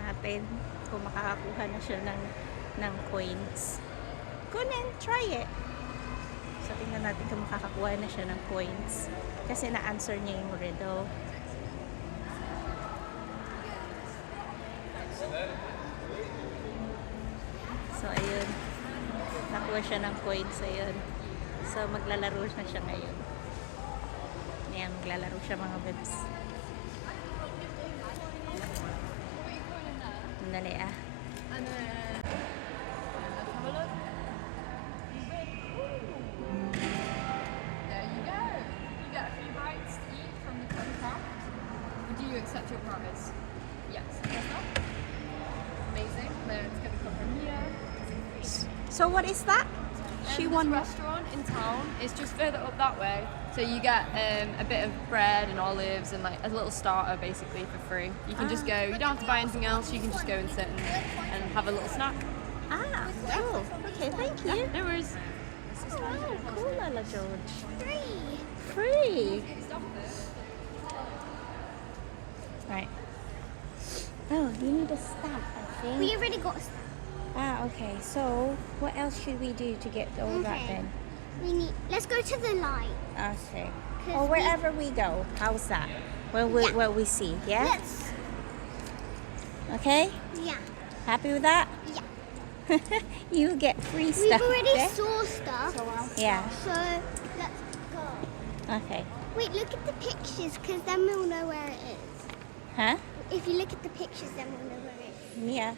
natin kung makakakuha na siya ng coins. Go and try it. So, tingnan natin kung makakakuha na siya ng coins. Kasi na-answer niya yung riddle. So, ayun. Nakuha siya ng coins. Ayun. So, maglalaro na siya ngayon. Ayan, maglalaro siya mga bebs. Dali ah. And then let's have a look. You win. There you go. You get a few bites to eat from the clever craft. Do you accept your prize? Yes. Yes, no? Amazing. Then it's going to come from here. So, what is that? She This won. restaurant in town is just further up that way. So you get a bit of bread and olives and like a little starter basically for free. You can just go. You don't have to buy anything else. You can just go and sit and have a little snack. Ah, cool. Okay, thank you. No worries. Oh, cool, Lala George. Free. Free. Right. Oh, you need a stamp, I think. We already got a stamp. Ah, okay. So, what else should we do to get all that Okay. then? Let's go to the light. Okay. 'Cause Or wherever we go. How's that? What we see, yeah? Let's. Okay? Yeah. Happy with that? Yeah. You get free We've stuff. already okay? saw stuff. Yeah. So let's go. Okay. Wait, look at the pictures, because then we'll know where it is. Huh? If you look at the pictures, then we'll know where it is. Yeah.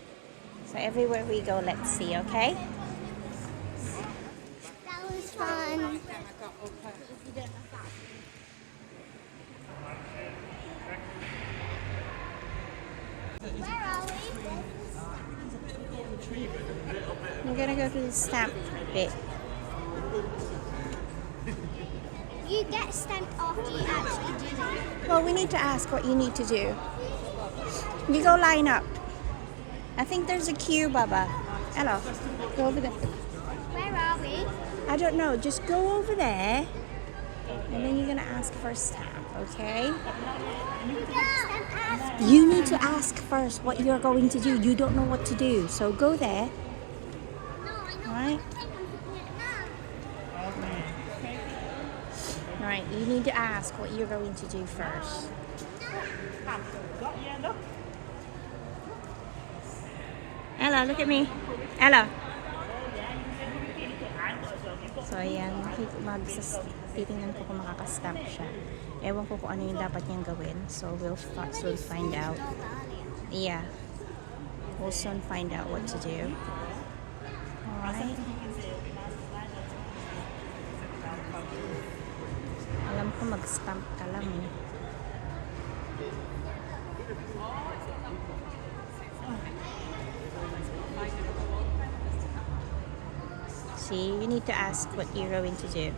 So everywhere we go, let's see, okay? That was fun. Where are we? We're gonna go to the stamp bit. You get stamped after you actually do it. Well, we need to ask what you need to do. You go line up. I think there's a queue, Baba. Hello. Go over there. Where are we? I don't know. Just go over there. And then you're gonna ask for a stamp, okay? You get stamped after. You need to ask first what you're going to do. You don't know what to do. So go there. No, I know. Alright? Alright, you need to ask what you're going to do first. Ella, look at me. Ella. So, ayan. Titingnan ko kung makaka-stamp siya. Ewan ko kung ano yung dapat niyang gawin. So, we'll soon find out. Yeah. We'll soon find out what to do. Alright. Alam ko mag-stamp ka lang eh. See, you need to ask what you're going to do.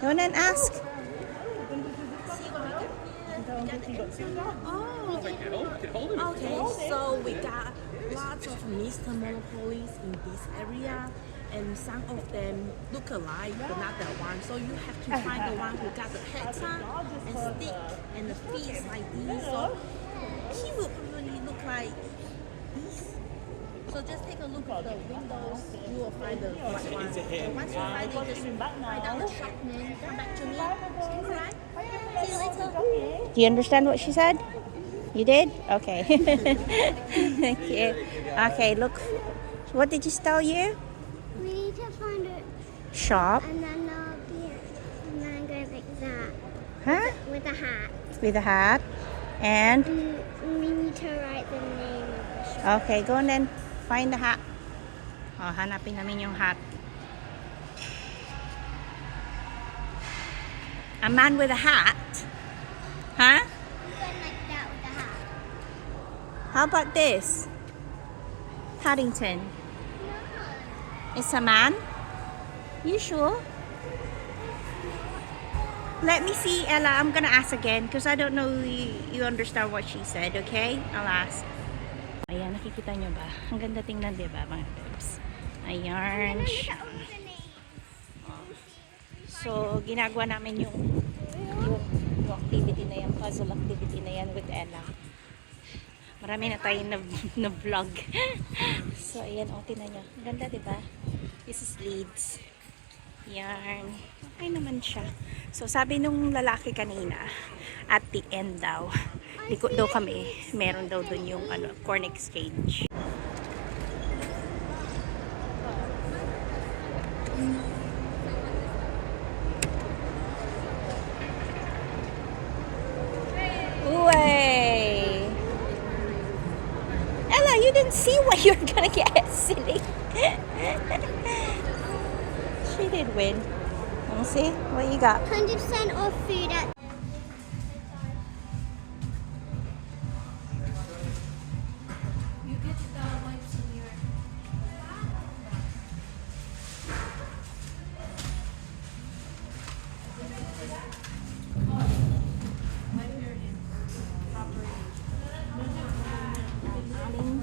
Go on and ask. Okay, so we got lots of Mr. Monopolies in this area, and some of them look alike, but not that one. So you have to find the one who got the heads on and stick and the feet like this. So he will probably look like this. So just take a look at the windows. You will find the right one. So once you find it, just write down the shop name. Come back to me. Alright. See you later. Do you understand what she said? You did? Okay. Thank you. Okay, look. What did she tell you? We need to find it, Shop. and then and then go like that Huh? with a hat. With a hat. And? And we need to write the name of the shop. Okay, go and then find the hat. Oh, hanapin namin yung hat. A man with a hat? Huh? Going like that with the hat. How about this? Paddington. It's a man? You sure? Let me see, Ella. I'm gonna ask again because I don't know you understand what she said, okay? I'll ask. Ayan, nakikita Kita nyo ba? Ang ganda tingnan, di ba, mga bebs? Ayan. So, ginagawa namin yung activity na yan, puzzle activity na yan with Ella. Marami na tayong na vlog. So, ayan, o, tingnan nyo. Ang ganda, di ba? This is Leeds. Yan. Okay naman siya. So, sabi nung lalaki kanina, at the end daw, liko daw kami, meron daw dun yung corn exchange. Way! Ella, you didn't see what you're gonna get, silly. She did win. Let me see what you got. 100% off food at Aming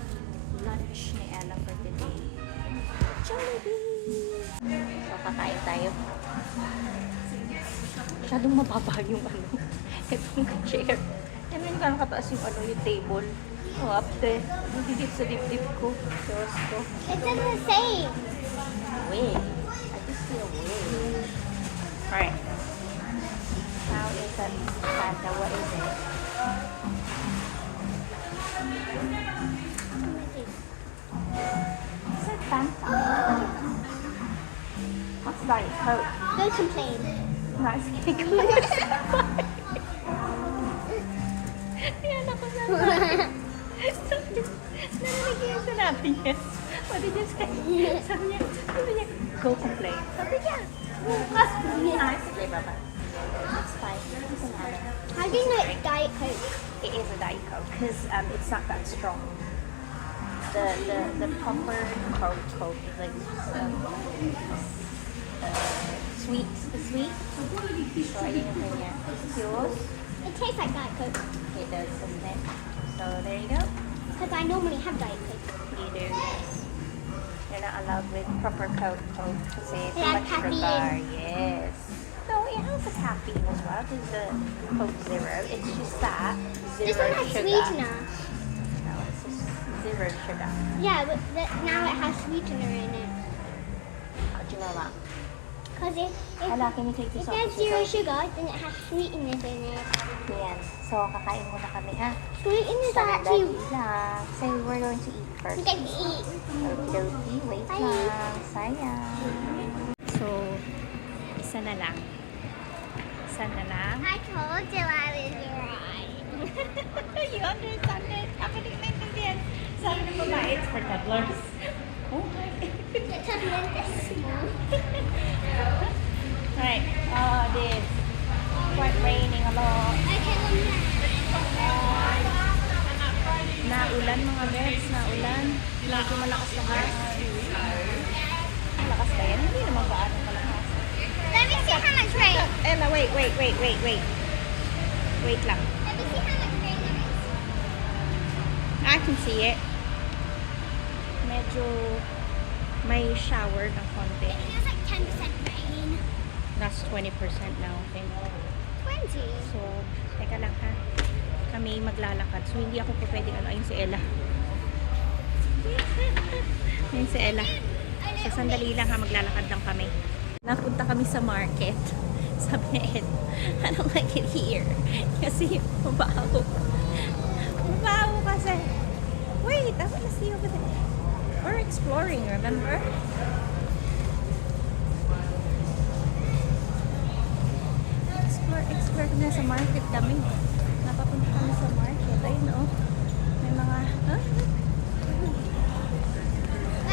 lunch ni Ella for today. Jollibee! So, kakain tayo. Masyadong mababa yung itong chair. Yan yung gano'ng kataas yung yung table. Oh, up there. Didikit sa dibdib ko. Diyos ko. it doesn't say. Way. I just feel way. Alright. How is that Fanta? What is it? Is it Fanta? What's Diet Coke? Don't complain. Nice cake. Yan ako na. Narinig niya yung sinabi niya. What did you say? Sabi niya, go complain. Sabi niya, bukas. Nice. Okay, baba. It's fine. It's an honor. How do you know it's Diet Coke? It is a Diet Coke because it's not that strong. The proper Coke is like sweet. So ayun yung kanya. Yours? It tastes like Diet Coke. It does, doesn't it? So there you go. Because I normally have Diet Coke. You do, yes. You're not allowed with proper Coke because it's too It has much caffeine. sugar. Yes. No, it has a caffeine as well. There's the Coke Zero. It's just that zero This one has sugar. sweetener. No, it's just zero sugar. Yeah, but now it has sweetener in it. How do you know that? Because if Hala, can you take this off? there's zero sugar, then it has sweeteners in it. Yan. So, kakain muna kami, ha? Sweeteners are actually... Sandali lang. So, we're going to eat first. We get to eat. Okie-dokie. Wait Bye. lang. Sayang. So, isa na lang. Isa na lang. I told you I was right. You understand it? Ako din maintindihan. Sabi ng babae, it's for toddlers. Oh my. It's a little small. Right. This. Quite raining a lot. Okay, Naulan mga bebs, naulan. Medyo malakas na ba? Malakas ba yan? Hindi naman ba ano malakas? let me see how much rain. Ella, wait. Wait lang. Let me see how much rain there is. I can see it. Medyo may shower ng konti. It feels like 10% rain. That's 20% now, I think. 20. So, teka lang ha. Kami maglalakad. So, hindi ako po pwede, ayun si Ella. Ayun si Ella. So, sandali lang ha, maglalakad lang kami. Napunta kami sa market. Sabi ni Ed, I don't like it here. Kasi mabaho. Mabaho kasi. Wait, I wanna see over there. We're exploring, remember? Explore kami sa market kami. Napapunta kami sa market. Ayun oh. May mga, Wait,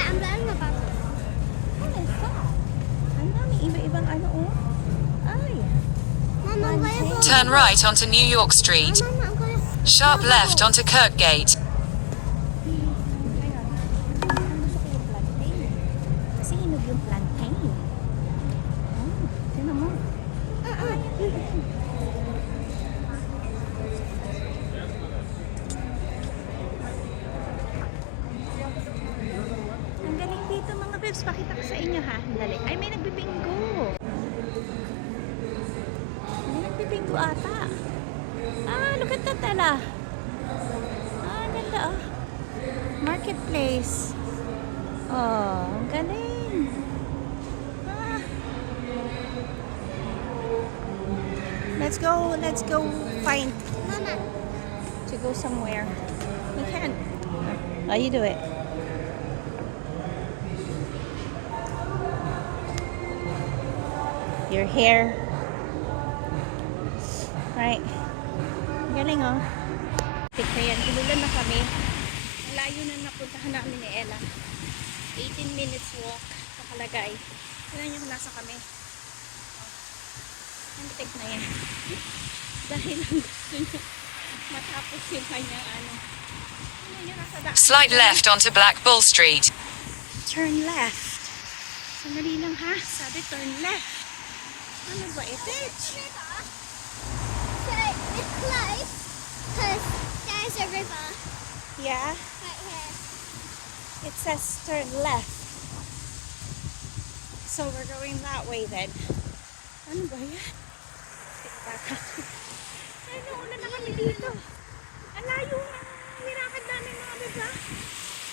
I'm learning about it. What is that? Ang dami iba-ibang ano oh. Ay. Mom, I'm going to go. Turn right onto New York Street. Mom, I'm going to... Sharp left onto Kirkgate. Ayun. Ang gusto ko yung plantain. Kasi hinog yung plantain. Oh, tinan mo. Bebs, pakita ko sa inyo ha. Dali. Ay, may nagbibinggo. May nagbibinggo ata. Ah, look at that, Ella. Ah, ganda oh. Marketplace. Oh, ang galing. Ah. Let's go find Mama. to go somewhere. We can. Oh, you do it. Your hair. Right. Galing oh. Picture yan. Inulan na kami. Ang layo na napuntahan namin ni Ella. 18 minutes walk. Nakalagay. Tignan niyo kung nasa kami. Antik na yan. Dahil ang gusto niya matapos yung kanyang ano. Tignan niyo nasa daan. Slide left onto Black Bull Street. Turn left. Sandali lang ha. Sabi turn left. Ano ba ito? So it's close because there's a river Yeah. right here. It says turn left. So we're going that way then. Ano ba yan? Ay, nauna na kami dito. Ang layo na. Nilakad namin mga beba.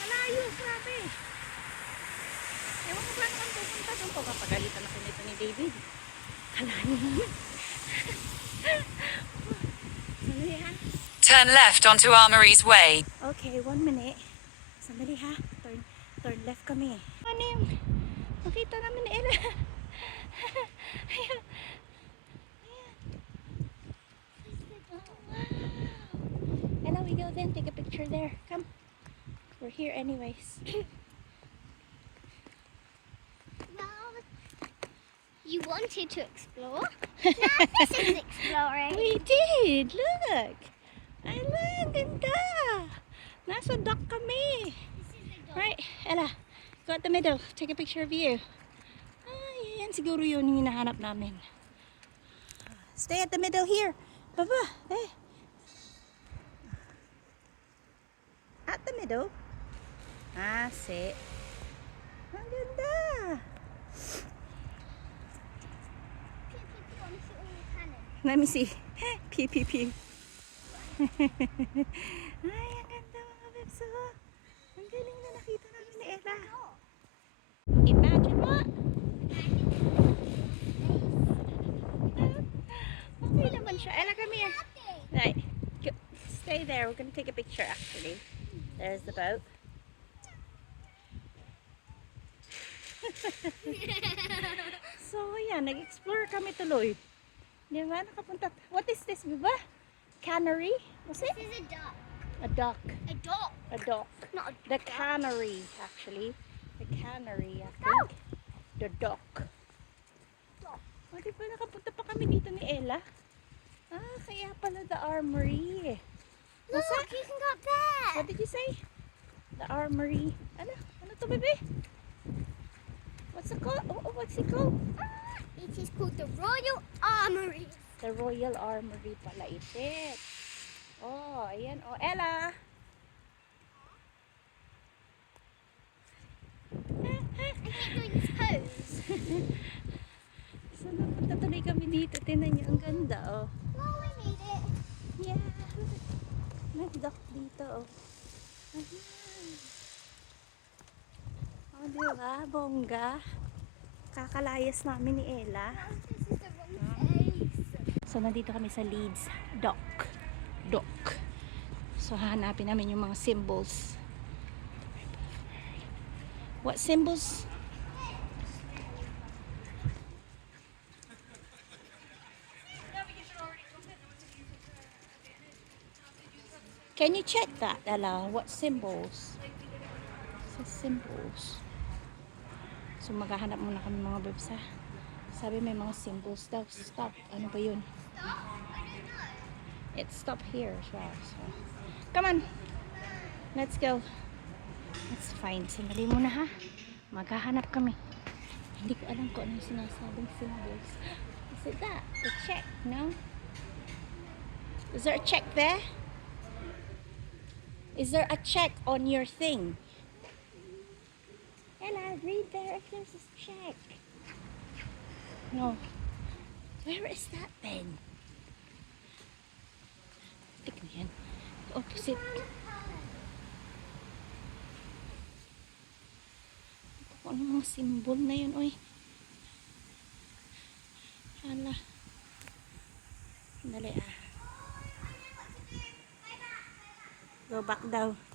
Ang layo, grabe. Ewan ko ba naman pupunta doon po. Papagalitan ako nito ni David. Ang layo naman. Sandali ha. Turn left onto Armory's Way. Okay, 1 minute. Sandali ha. Turn left kami. Ano yung makita namin ni Ella? Ayan. Ayan. Oh, wow. Ella, we go then. Take a picture there. Come. We're here anyways. Well, you wanted to explore. Now this is exploring. We did! Look! Ay, look! Ganda! Nasa dock kami. Right, Ella. Go at the middle. Take a picture of you. Ay, yan siguro yun yung hinahanap namin. Stay at the middle here. Baba. Eh. At the middle. Ah, sit. Ang ganda. Let me see. Pew, pew, pew. Ay, ang ganda mga bebs. Oh. Ang galing na nakita namin ni Ella. Imagine what? Okay naman siya. Ella, come here. Right. Stay there. We're gonna take a picture actually. There's the boat. So, yan. Nag-explore kami tuloy. Di ba? Nakapunta. What is this, Biba? Cannery? What's it? This is a duck. A duck. A dog. A duck. Not a The cannery, actually. The cannery, I think. The duck. Duck. O, di ba nakapunta pa kami dito ni Ella? Ah, kaya pala the armory. What's Look, that? you can go up there. What did you say? The armory. Ano? Ano to, bebe? What's it called? Oh, what's it called? It is called the Royal Armory. The Royal Armory pala ito. Oh, ayan. Oh, Ella. I keep doing this pose. So, napunta tuloy kami dito. Tinan niyo, ang ganda, oh. Well, we made it. Yeah. Nag-dock dito, oh. Ayan. Oh, diba? Bongga. Kakalayas namin ni Ella. This is the wrong place. So, nandito kami sa Leeds Dock. So, hahanapin namin yung mga symbols. What symbols? Can you check that, Ella? What symbols? Sa symbols. So, maghahanap muna kami mga babes, ha? Sabi may mga symbols daw. Stop. Ano ba yun? It's stop here siya. So, come on. Let's go. Let's find. Sandali muna, ha? Maghahanap kami. Hindi ko alam kung ano yung sinasabing symbols. Is it that? The check, no? Is there a check there? Is there a check on your thing? Ella, read there if there's a check. No. Where is that pen? Tignan yan. Opposite. Kung ano mga symbol na yun, oy. Hala. Dali ah. Go back daw.